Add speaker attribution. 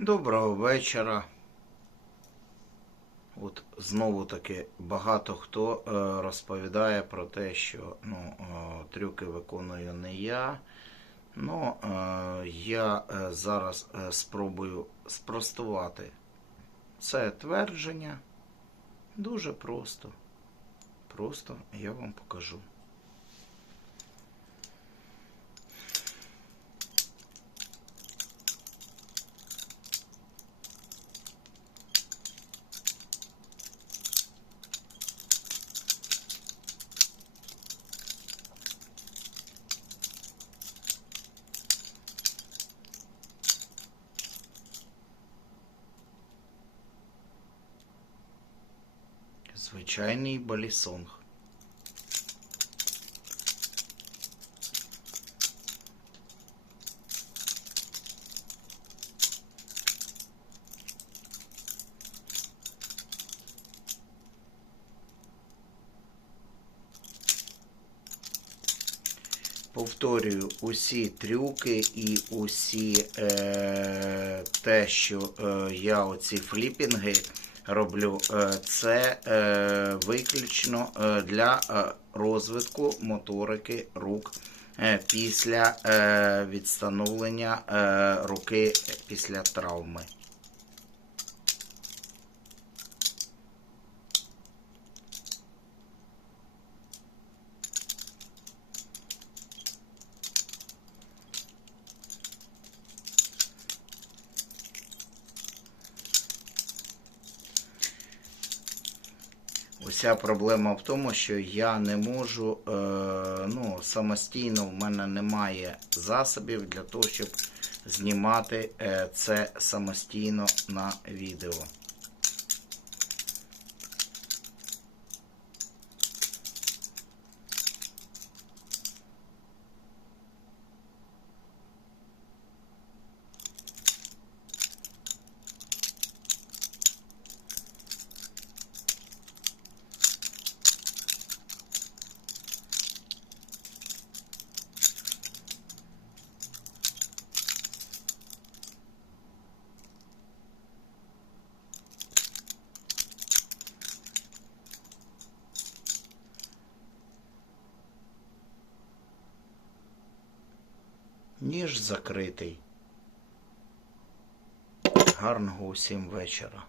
Speaker 1: Доброго вечора. От знову таки багато хто е, розповідає про те, що ну, е, трюки виконую не я. Ну, е, я зараз спробую спростувати це твердження. Дуже просто. Просто я вам покажу. Звичайний балісонг. Повторюю, усі трюки і усі е, те, що е, я оці фліпінги роблю, е, це е, виключно е, для розвитку моторики рук після відстановлення руки після травми. Уся проблема в тому, що я не можу е, ну, самостійно в мене немає засобів для того, щоб знімати е, це самостійно на відео. Ніж закритий. Гарного усім вечора.